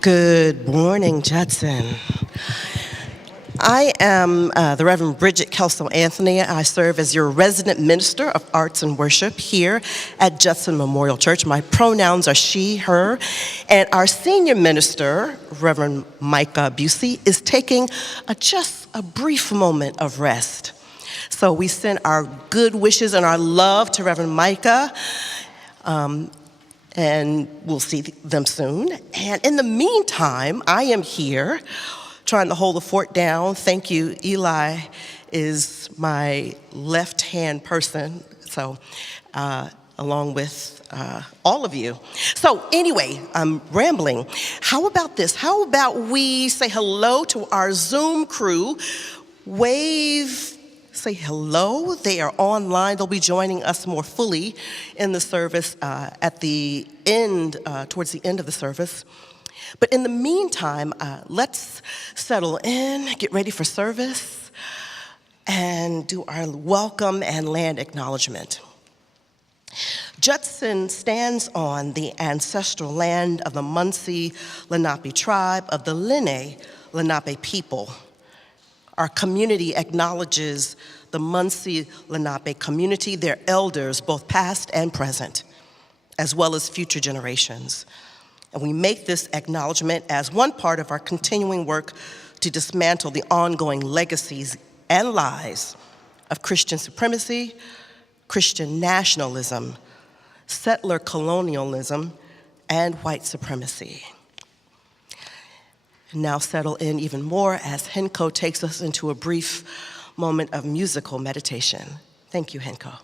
Good morning, Judson. I am the Reverend Bridget Kelso Anthony. I serve as your resident minister of arts and worship here at Judson Memorial Church. My pronouns are she, her, and our senior minister, Reverend Micah Busey, is taking just a brief moment of rest. So we send our good wishes and our love to Reverend Micah, and we'll see them soon. And in the meantime, I am here trying to hold the fort down. Thank you. Eli is my left-hand person, so along with all of you. So anyway, I'm rambling. How about this? How about we say hello to our Zoom crew? Wave, say hello. They are online. They'll be joining us more fully in the service at the end, towards the end of the service. But in the meantime, let's settle in, get ready for service, and do our welcome and land acknowledgement. Judson stands on the ancestral land of the Munsee Lenape tribe of the Lenni Lenape people. Our community acknowledges the Munsee Lenape community, their elders, both past and present, as well as future generations. And we make this acknowledgement as one part of our continuing work to dismantle the ongoing legacies and lies of Christian supremacy, Christian nationalism, settler colonialism, and white supremacy. And now settle in even more as Henco takes us into a brief moment of musical meditation. Thank you, Henco.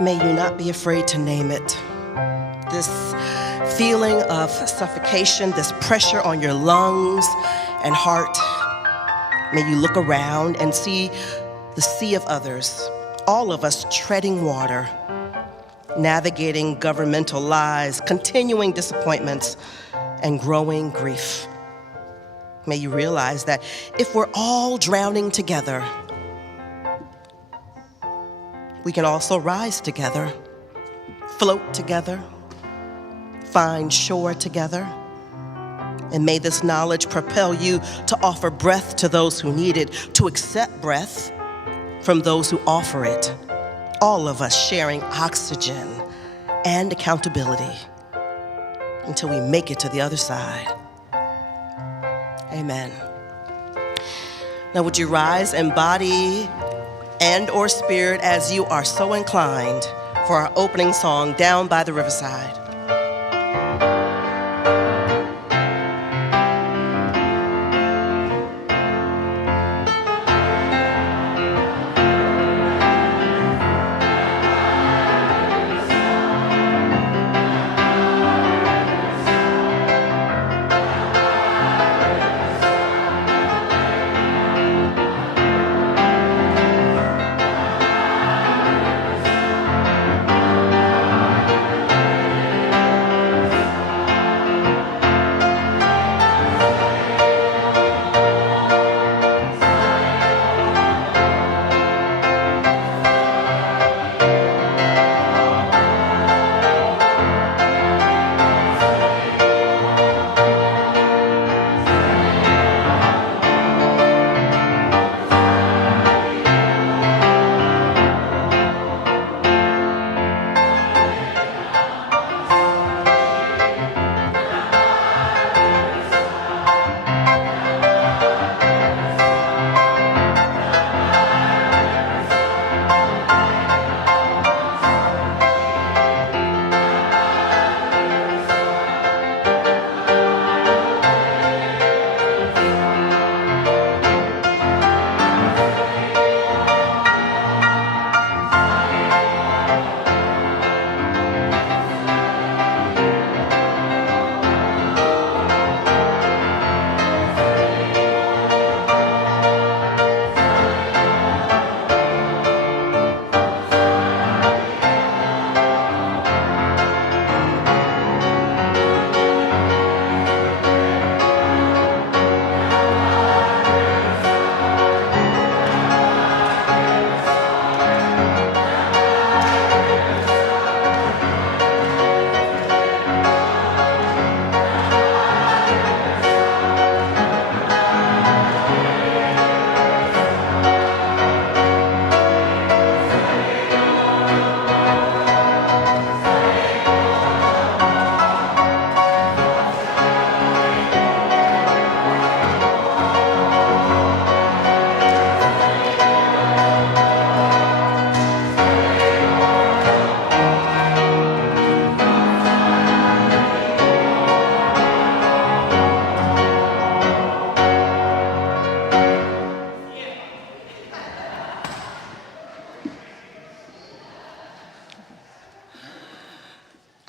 May you not be afraid to name it. This feeling of suffocation, this pressure on your lungs and heart, may you look around and see the sea of others All of us treading water, navigating governmental lies, continuing disappointments, and growing grief. May you realize that if we're all drowning together, we can also rise together, float together, find shore together. And may this knowledge propel you to offer breath to those who need it, to accept breath from those who offer it. All of us sharing oxygen and accountability until we make it to the other side. Amen. Now would you rise in body and or spirit as you are so inclined for our opening song, Down by the Riverside.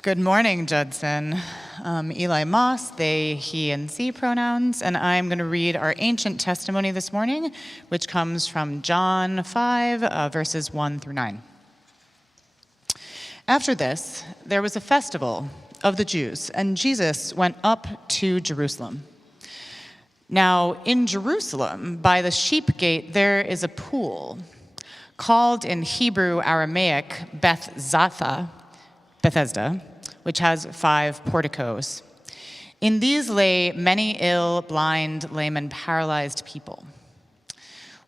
Good morning, Judson. Eli Moss, they, he, and she pronouns, and I'm going to read our ancient testimony this morning, which comes from John 5, verses 1 through 9. After this, there was a festival of the Jews, and Jesus went up to Jerusalem. Now, in Jerusalem, by the sheep gate, there is a pool, called in Hebrew Aramaic Bethesda, which has 5 porticos. In these lay many ill, blind, lame, and paralyzed people,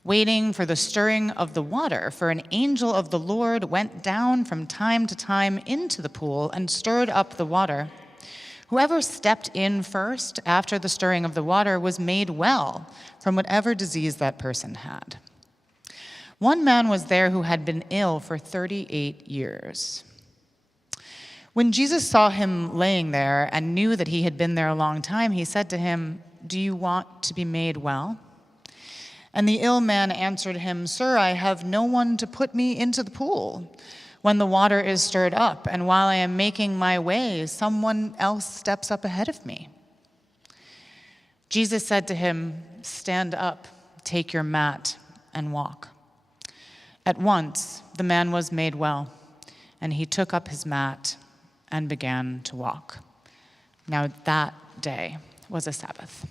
waiting for the stirring of the water, for an angel of the Lord went down from time to time into the pool and stirred up the water. Whoever stepped in first after the stirring of the water was made well from whatever disease that person had. One man was there who had been ill for 38 years. When Jesus saw him laying there and knew that he had been there a long time, he said to him, "Do you want to be made well?" And the ill man answered him, "Sir, I have no one to put me into the pool when the water is stirred up, and while I am making my way, someone else steps up ahead of me." Jesus said to him, "Stand up, take your mat, and walk." At once, the man was made well, and he took up his mat and began to walk. Now that day was a Sabbath.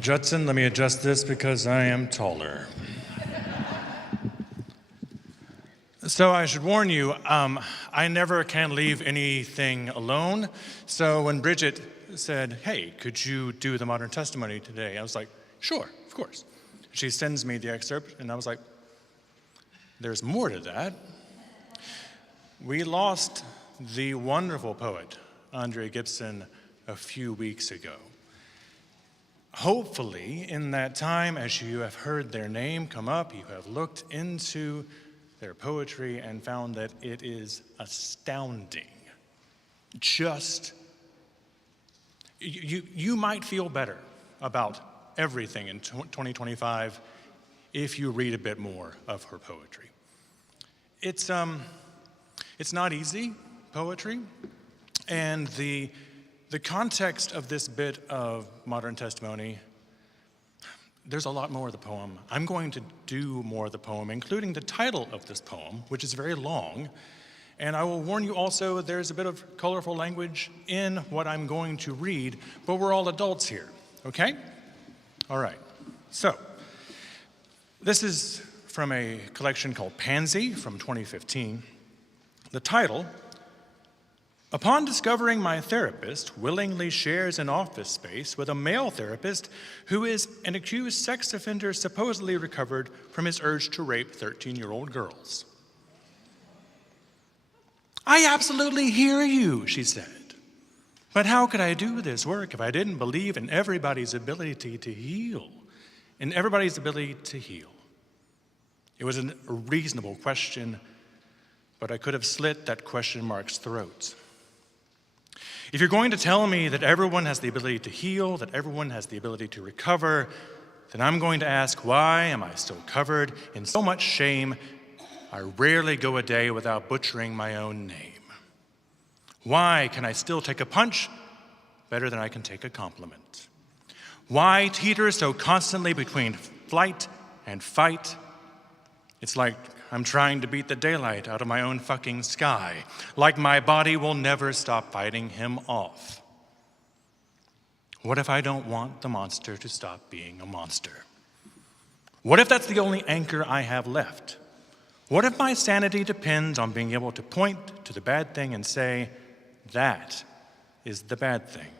Judson, let me adjust this because I am taller. So I should warn you, I never can leave anything alone. So when Bridget said, hey, could you do the modern testimony today? I was like, sure, of course. She sends me the excerpt, and I was like, there's more to that. We lost the wonderful poet, Andre Gibson, a few weeks ago. Hopefully, in that time, as you have heard their name come up, you have looked into their poetry and found that it is astounding. You might feel better about everything in 2025 if you read a bit more of her poetry. It's not easy, poetry, and the context of this bit of modern testimony, there's a lot more of the poem. I'm going to do more of the poem, including the title of this poem, which is very long. And I will warn you also, there's a bit of colorful language in what I'm going to read, but we're all adults here, okay? All right, so this is from a collection called Pansy from 2015. The title, upon discovering my therapist willingly shares an office space with a male therapist who is an accused sex offender supposedly recovered from his urge to rape 13-year-old girls. I absolutely hear you, she said. But how could I do this work if I didn't believe in everybody's ability to heal? In everybody's ability to heal. It was a reasonable question, but I could have slit that question mark's throat. If you're going to tell me that everyone has the ability to heal, that everyone has the ability to recover, then I'm going to ask, why am I still covered in so much shame I rarely go a day without butchering my own name? Why can I still take a punch better than I can take a compliment? Why teeter so constantly between flight and fight? It's like I'm trying to beat the daylight out of my own fucking sky, like my body will never stop fighting him off. What if I don't want the monster to stop being a monster? What if that's the only anchor I have left? What if my sanity depends on being able to point to the bad thing and say, that is the bad thing?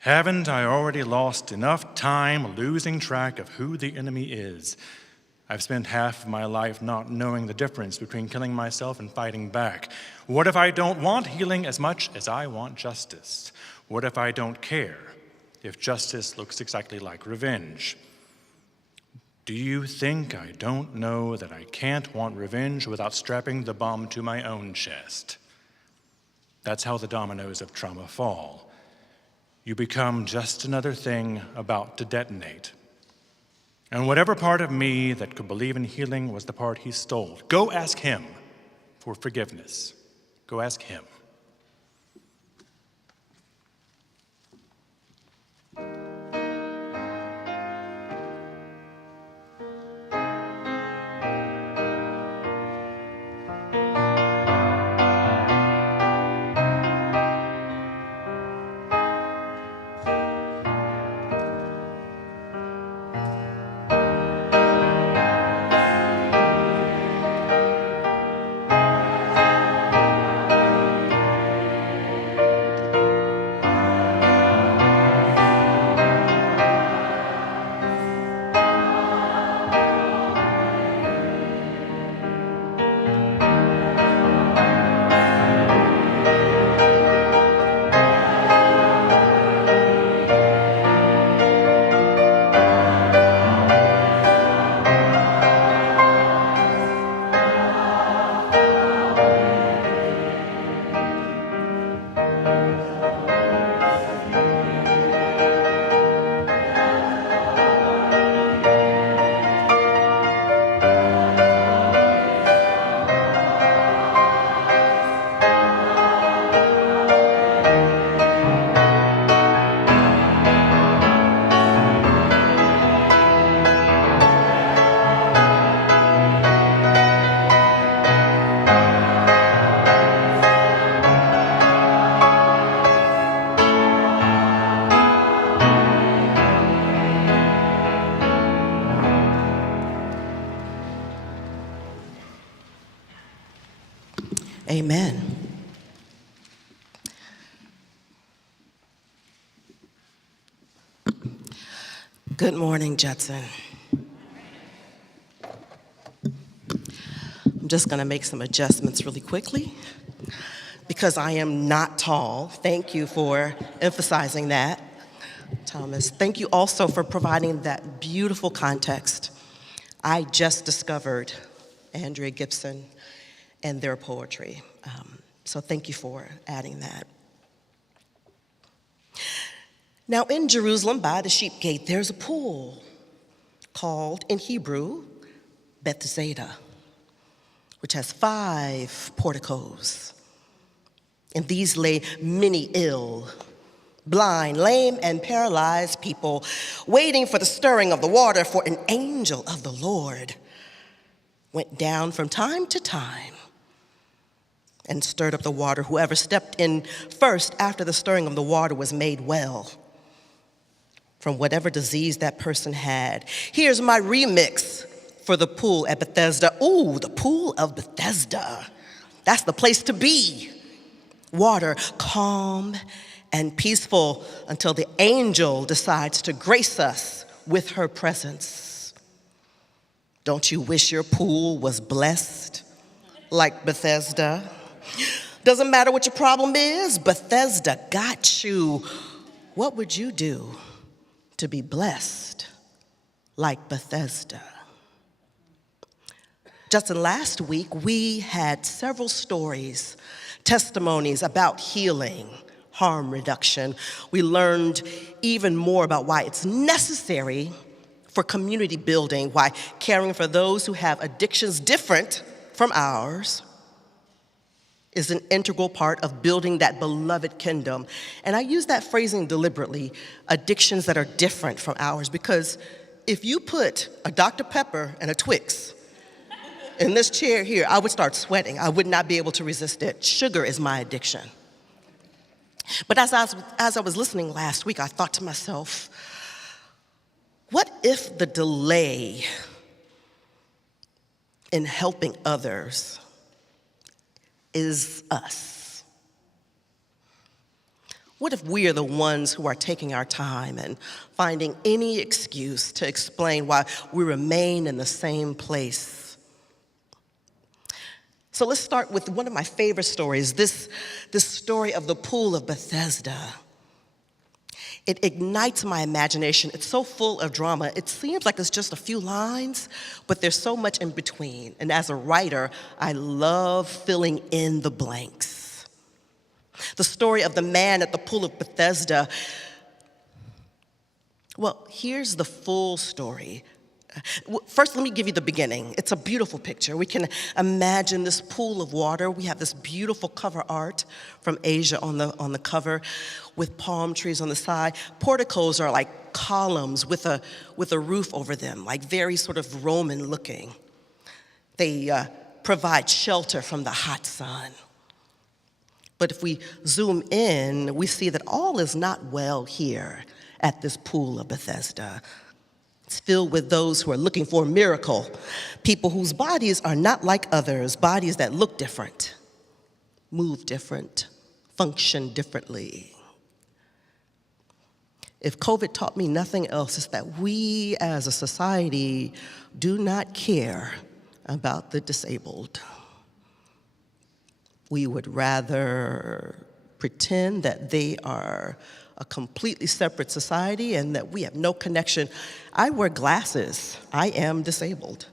Haven't I already lost enough time losing track of who the enemy is? I've spent half of my life not knowing the difference between killing myself and fighting back. What if I don't want healing as much as I want justice? What if I don't care if justice looks exactly like revenge? Do you think I don't know that I can't want revenge without strapping the bomb to my own chest? That's how the dominoes of trauma fall. you become just another thing about to detonate. And whatever part of me that could believe in healing was the part he stole. Go ask him for forgiveness. Go ask him. Amen. Good morning, Judson. I'm just going to make some adjustments really quickly because I am not tall. Thank you for emphasizing that, Thomas. Thank you also for providing that beautiful context. I just discovered Andrea Gibson and their poetry. So thank you for adding that. Now in Jerusalem by the sheep gate, there's a pool called in Hebrew, Bethesda, which has 5 porticos. In these lay many ill, blind, lame, and paralyzed people waiting for the stirring of the water, for an angel of the Lord went down from time to time and stirred up the water. Whoever stepped in first after the stirring of the water was made well from whatever disease that person had. Here's my remix for the pool at Bethesda. Ooh, the pool of Bethesda. That's the place to be. Water calm and peaceful until the angel decides to grace us with her presence. Don't you wish your pool was blessed like Bethesda? Doesn't matter what your problem is, Bethesda got you. What would you do to be blessed like Bethesda? Just last week, we had several stories, testimonies about healing, harm reduction. We learned even more about why it's necessary for community building, why caring for those who have addictions different from ours is an integral part of building that beloved kingdom. And I use that phrasing deliberately, addictions that are different from ours, because if you put a Dr. Pepper and a Twix in this chair here, I would start sweating. I would not be able to resist it. Sugar is my addiction. But as I was listening last week, I thought to myself, what if the delay in helping others is us? What if we are the ones who are taking our time and finding any excuse to explain why we remain in the same place? So let's start with one of my favorite stories, this story of the pool of Bethesda. It ignites my imagination. It's so full of drama. It seems like it's just a few lines, but there's so much in between. And as a writer, I love filling in the blanks. The story of the man at the pool of Bethesda Well, here's the full story. First, let me give you the beginning. It's a beautiful picture. We can imagine this pool of water. We have this beautiful cover art from Asia on the cover with palm trees on the side. Porticos are like columns with a roof over them, like very sort of Roman looking. They provide shelter from the hot sun. But if we zoom in, we see that all is not well here at this pool of Bethesda. It's filled with those who are looking for a miracle, people whose bodies are not like others, bodies that look different, move different, function differently. If COVID taught me nothing else, it's that we as a society do not care about the disabled. We would rather pretend that they are a completely separate society and that we have no connection. I wear glasses. I am disabled.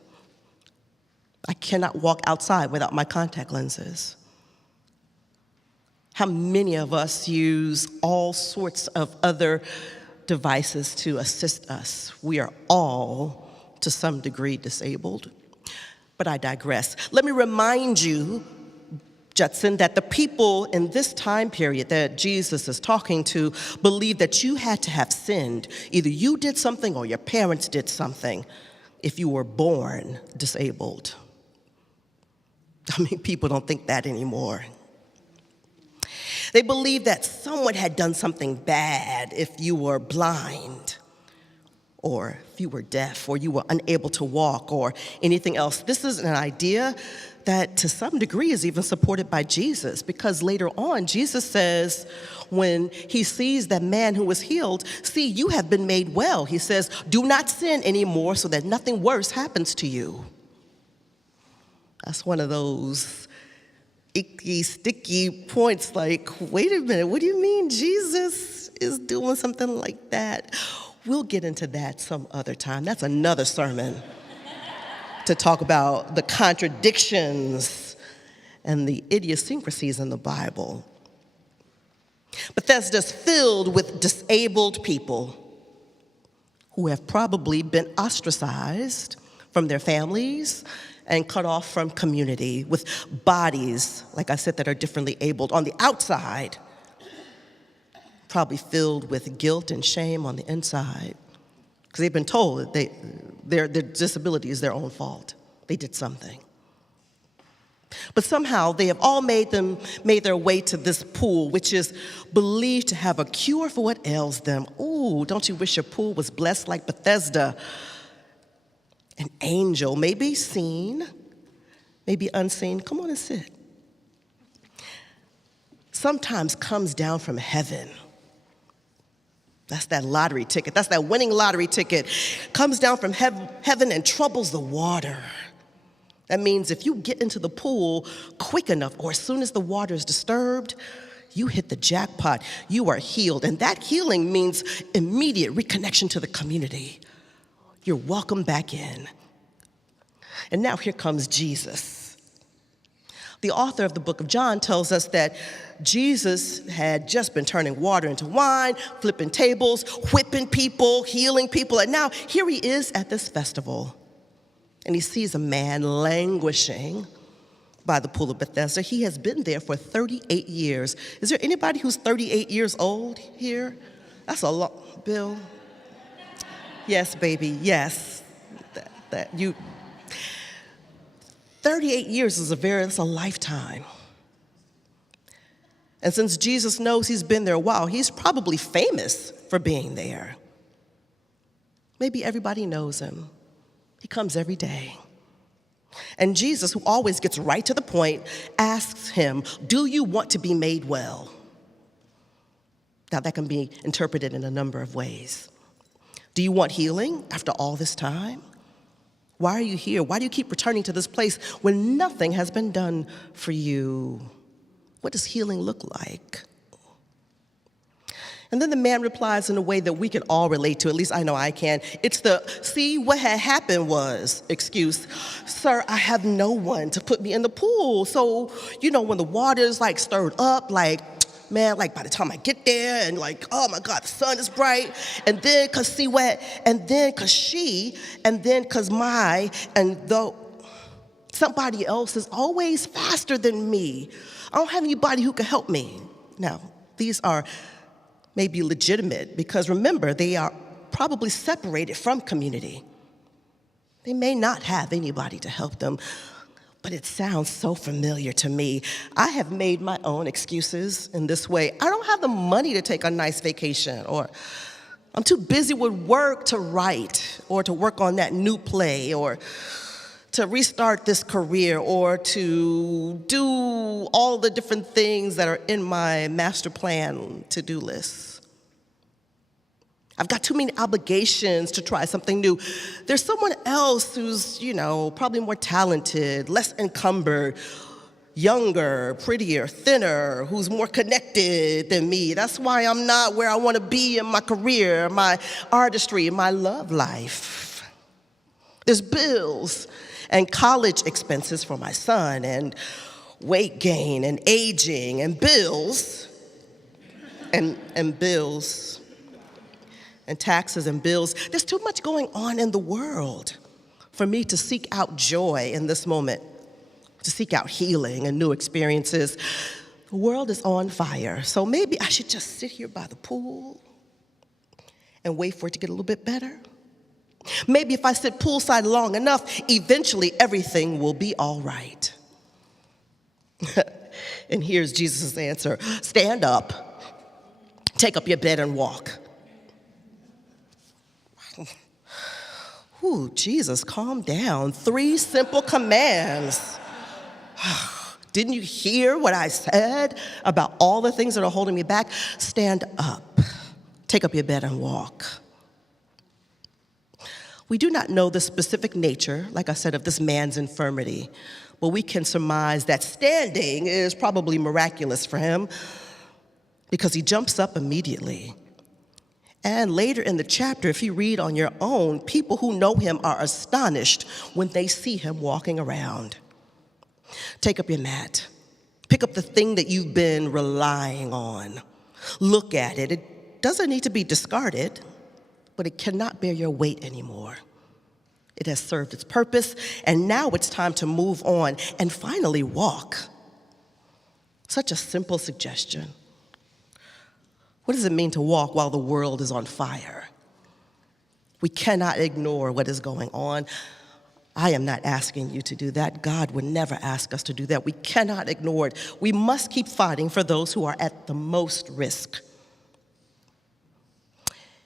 I cannot walk outside without my contact lenses. How many of us use all sorts of other devices to assist us? We are all, to some degree, disabled. But I digress. Let me remind you, Judson, that the people in this time period that Jesus is talking to believed that you had to have sinned. Either you did something or your parents did something if you were born disabled. I mean, people don't think that anymore. They believed that someone had done something bad if you were blind, or if you were deaf, or you were unable to walk, or anything else. This is an idea that to some degree is even supported by Jesus, because later on, Jesus says, when he sees that man who was healed, see, you have been made well. He says, do not sin anymore so that nothing worse happens to you. That's one of those icky, sticky points like, wait a minute, what do you mean Jesus is doing something like that? We'll get into that some other time. That's another sermon to talk about the contradictions and the idiosyncrasies in the Bible. Bethesda's filled with disabled people who have probably been ostracized from their families and cut off from community, with bodies, like I said, that are differently abled on the outside, probably filled with guilt and shame on the inside, because they've been told that their disability is their own fault. They did something. But somehow they have all made their way to this pool, which is believed to have a cure for what ails them. Ooh, don't you wish your pool was blessed like Bethesda? An angel, maybe seen, maybe unseen. Come on and sit. Sometimes comes down from heaven. That's that lottery ticket. That's that winning lottery ticket. Comes down from heaven and troubles the water. That means if you get into the pool quick enough, or as soon as the water is disturbed, you hit the jackpot. You are healed. And that healing means immediate reconnection to the community. You're welcome back in. And now here comes Jesus. The author of the book of John tells us that Jesus had just been turning water into wine, flipping tables, whipping people, healing people, and now here he is at this festival. And he sees a man languishing by the pool of Bethesda. He has been there for 38 years. Is there anybody who's 38 years old here? That's a lot. Bill? Yes, baby, yes. That you. 38 years is that's a lifetime. And since Jesus knows he's been there a while, he's probably famous for being there. Maybe everybody knows him. He comes every day. And Jesus, who always gets right to the point, asks him, do you want to be made well? Now, that can be interpreted in a number of ways. Do you want healing after all this time? Why are you here? Why do you keep returning to this place when nothing has been done for you? What does healing look like? And then the man replies in a way that we can all relate to, at least I know I can. It's the, see, what had happened was, excuse, sir, I have no one to put me in the pool. So, when the water's like stirred up, like man, like by the time I get there and like, oh my God, the sun is bright, and then cause see wet, and then cause she, and then cause my, and though somebody else is always faster than me. I don't have anybody who can help me. Now, these are maybe legitimate because remember, they are probably separated from community. They may not have anybody to help them, but it sounds so familiar to me. I have made my own excuses in this way. I don't have the money to take a nice vacation, or I'm too busy with work to write, or to work on that new play, or to restart this career, or to do all the different things that are in my master plan to-do list. I've got too many obligations to try something new. There's someone else who's, probably more talented, less encumbered, younger, prettier, thinner, who's more connected than me. That's why I'm not where I want to be in my career, my artistry, my love life. There's bills and college expenses for my son, and weight gain and aging and bills and bills. And taxes and bills. There's too much going on in the world for me to seek out joy in this moment, to seek out healing and new experiences. The world is on fire, so maybe I should just sit here by the pool and wait for it to get a little bit better. Maybe if I sit poolside long enough, eventually everything will be all right. And here's Jesus' answer. Stand up, take up your bed and walk. Ooh, Jesus, calm down. 3 simple commands. Didn't you hear what I said about all the things that are holding me back? Stand up, take up your bed and walk. We do not know the specific nature, like I said, of this man's infirmity, but we can surmise that standing is probably miraculous for him because he jumps up immediately. And later in the chapter, if you read on your own, people who know him are astonished when they see him walking around. Take up your mat. Pick up the thing that you've been relying on. Look at it. It doesn't need to be discarded, but it cannot bear your weight anymore. It has served its purpose, and now it's time to move on and finally walk. Such a simple suggestion. What does it mean to walk while the world is on fire? We cannot ignore what is going on. I am not asking you to do that. God would never ask us to do that. We cannot ignore it. We must keep fighting for those who are at the most risk.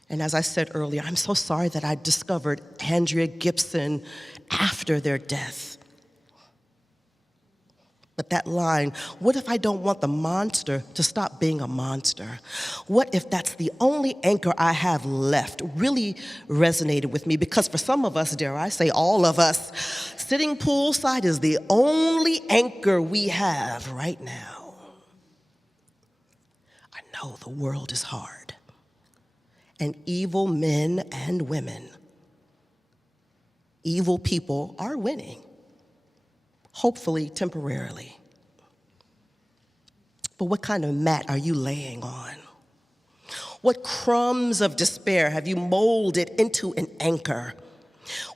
And as I said earlier, I'm so sorry that I discovered Andrea Gibson after their death. But that line, what if I don't want the monster to stop being a monster? What if that's the only anchor I have left? Really resonated with me because for some of us, dare I say all of us, sitting poolside is the only anchor we have right now. I know the world is hard, and evil men and women, evil people are winning. Hopefully temporarily. But what kind of mat are you laying on? What crumbs of despair have you molded into an anchor?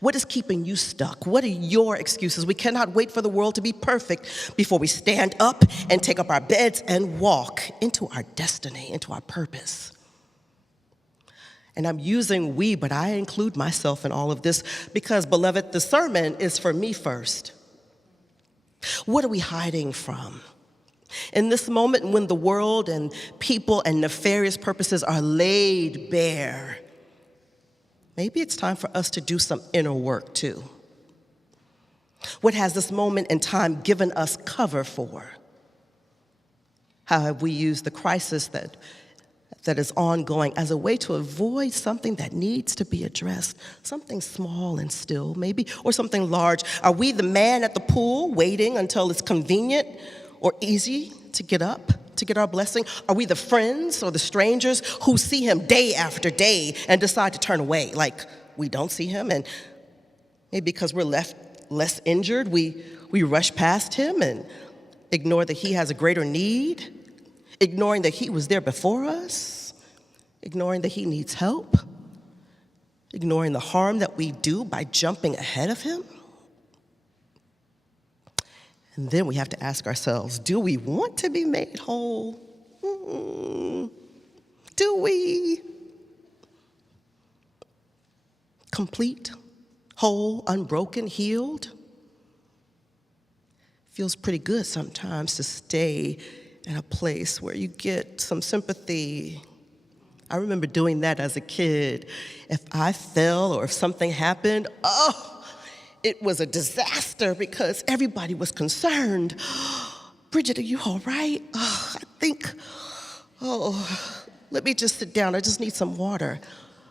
What is keeping you stuck? What are your excuses? We cannot wait for the world to be perfect before we stand up and take up our beds and walk into our destiny, into our purpose. And I'm using we, but I include myself in all of this because, beloved, the sermon is for me first. What are we hiding from? In this moment when the world and people and nefarious purposes are laid bare, maybe it's time for us to do some inner work too. What has this moment in time given us cover for? How have we used the crisis that is ongoing as a way to avoid something that needs to be addressed, something small and still maybe, or something large? Are we the man at the pool waiting until it's convenient or easy to get up, to get our blessing? Are we the friends or the strangers who see him day after day and decide to turn away, like we don't see him? And maybe because we're left less injured, we rush past him and ignore that he has a greater need? ignoring that he was there before us, ignoring that he needs help, ignoring the harm that we do by jumping ahead of him. And then we have to ask ourselves, do we want to be made whole? Do we? Complete, whole, unbroken, healed? Feels pretty good sometimes to stay in a place where you get some sympathy. I remember doing that as a kid. If I fell or if something happened, it was a disaster because everybody was concerned. Bridget, are you all right? Let me just sit down. I just need some water.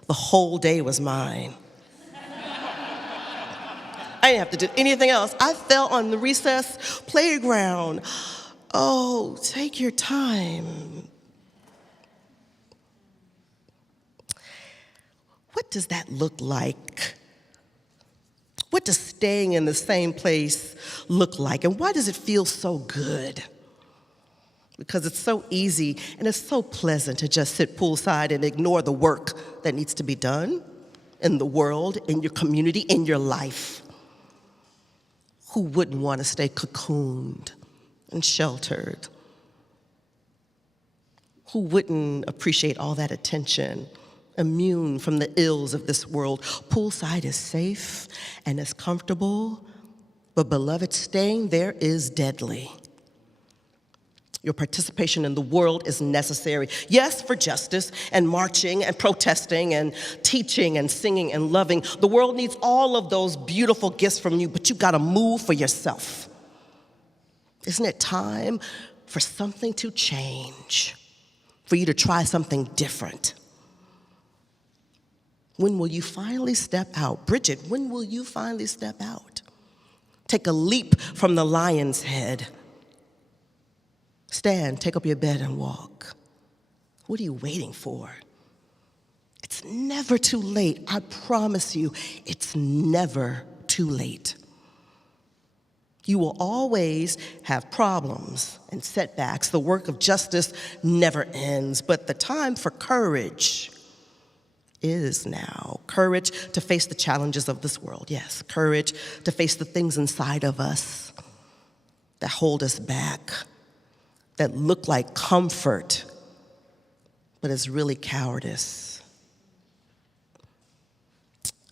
The whole day was mine. I didn't have to do anything else. I fell on the recess playground. Oh, take your time. What does that look like? What does staying in the same place look like? And why does it feel so good? Because it's so easy and it's so pleasant to just sit poolside and ignore the work that needs to be done in the world, in your community, in your life. Who wouldn't want to stay cocooned and sheltered? Who wouldn't appreciate all that attention, immune from the ills of this world? Poolside is safe and it's comfortable, but beloved, staying there is deadly. Your participation in the world is necessary. Yes, for justice and marching and protesting and teaching and singing and loving. The world needs all of those beautiful gifts from you, but you gotta move for yourself. Isn't it time for something to change? For you to try something different? When will you finally step out? Bridget, when will you finally step out? Take a leap from the lion's head. Stand, take up your bed and walk. What are you waiting for? It's never too late. I promise you, it's never too late. You will always have problems and setbacks. The work of justice never ends, but the time for courage is now. Courage to face the challenges of this world, yes. Courage to face the things inside of us that hold us back, that look like comfort, but is really cowardice.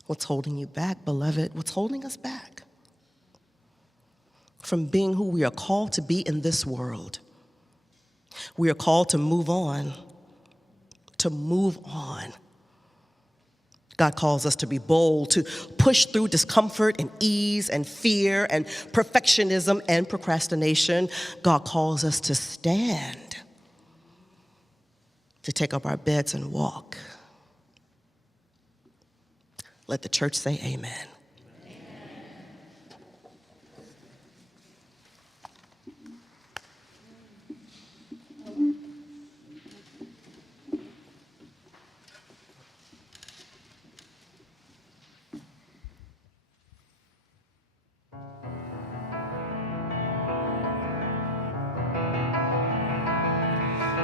What's holding you back, beloved? What's holding us back from being who we are called to be in this world? We are called to move on, to move on. God calls us to be bold, to push through discomfort and ease and fear and perfectionism and procrastination. God calls us to stand, to take up our beds and walk. Let the church say amen.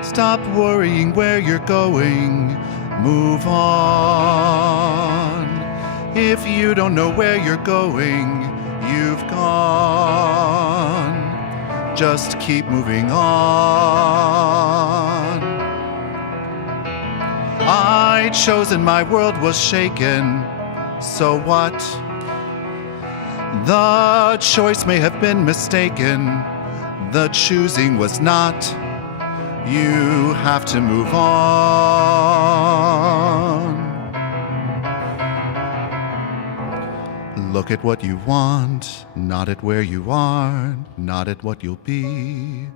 Stop worrying where you're going, move on. If you don't know where you're going, you've gone. Just keep moving on. I chose and my world was shaken, so what? The choice may have been mistaken, the choosing was not. You have to move on. Look at what you want, not at where you are, not at what you'll be.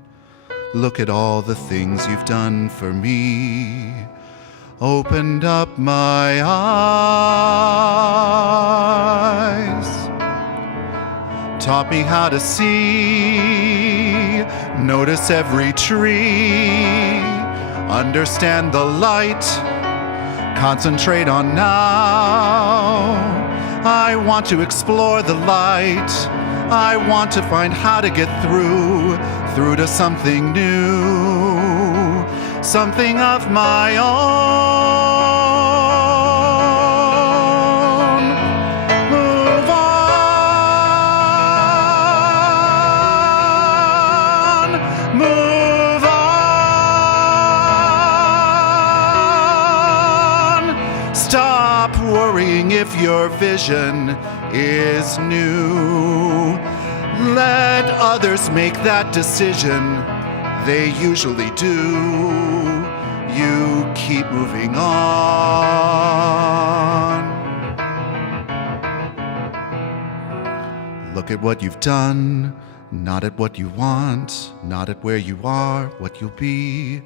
Look at all the things you've done for me. Opened up my eyes, taught me how to see, notice every tree, understand the light, concentrate on now. I want to explore the light, I want to find how to get through to something new. something of my own. Move on, move on. Stop worrying if your vision is new. Let others make that decision. They usually do. You keep moving on. Look at what you've done, not at what you want, not at where you are, what you'll be.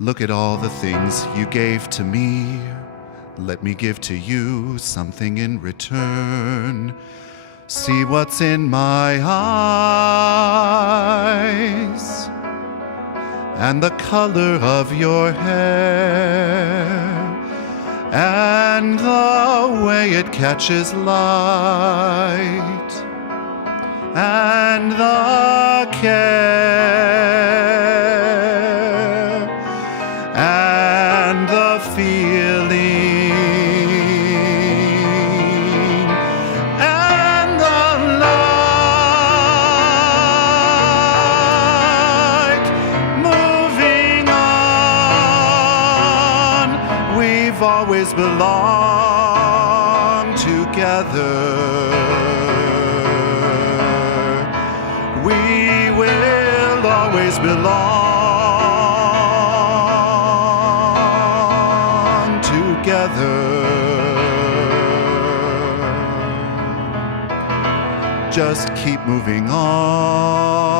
Look at all the things you gave to me. Let me give to you something in return. See what's in my eyes and the color of your hair and the way it catches light and the care and the feeling and the light. Moving on, we've always belonged together. We will always belong together. Just keep moving on.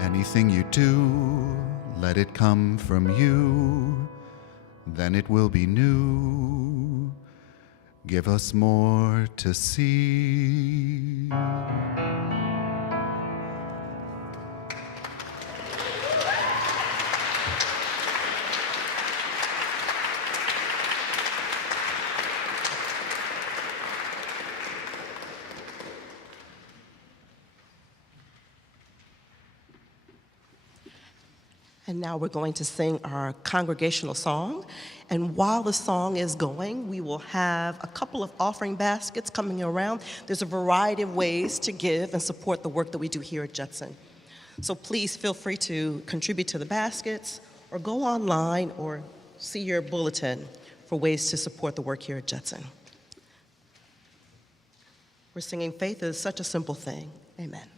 Anything you do, let it come from you, then it will be new. Give us more to see. And now we're going to sing our congregational song. And while the song is going, we will have a couple of offering baskets coming around. There's a variety of ways to give and support the work that we do here at Judson. So please feel free to contribute to the baskets or go online or see your bulletin for ways to support the work here at Judson. We're singing Faith is Such a Simple Thing. Amen.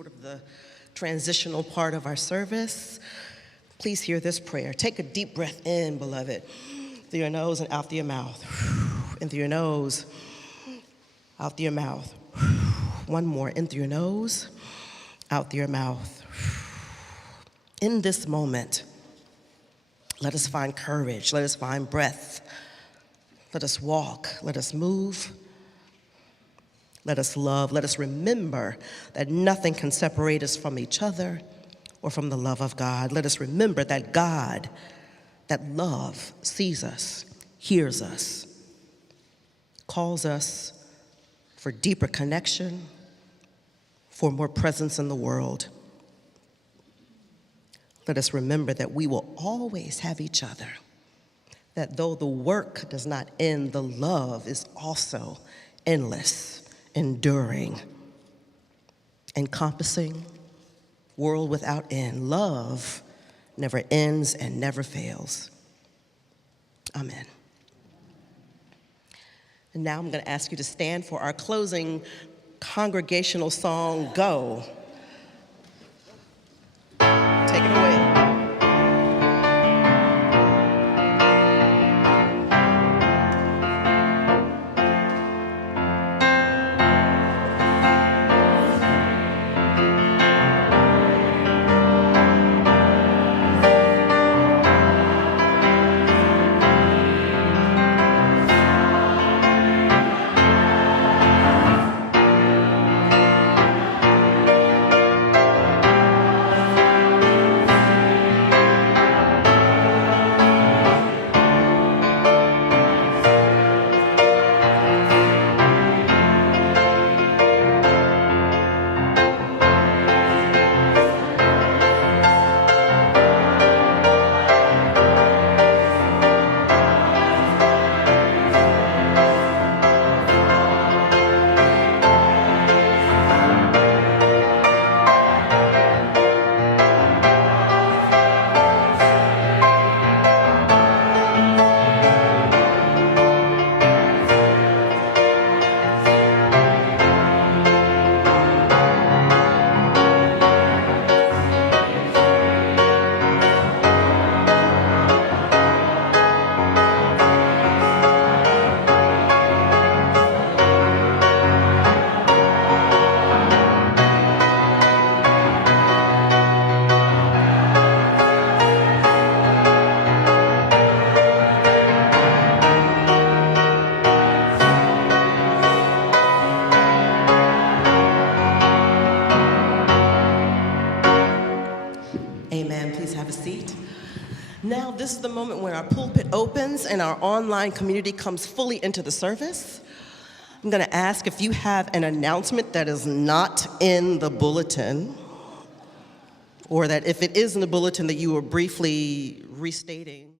sort of the transitional part of our service. Please hear this prayer. Take a deep breath in, beloved, through your nose and out through your mouth. In through your nose, out through your mouth. One more, in through your nose, out through your mouth. In this moment, let us find courage, let us find breath, let us walk, let us move, let us love, let us remember that nothing can separate us from each other or from the love of God. Let us remember that God, that love, sees us, hears us, calls us for deeper connection, for more presence in the world. Let us remember that we will always have each other, that though the work does not end, the love is also endless, enduring, encompassing, world without end. Love never ends and never fails. Amen. And now I'm going to ask you to stand for our closing congregational song, Go. Take it away. Now, this is the moment when our pulpit opens and our online community comes fully into the service. I'm going to ask if you have an announcement that is not in the bulletin, or that if it is in the bulletin that you were briefly restating.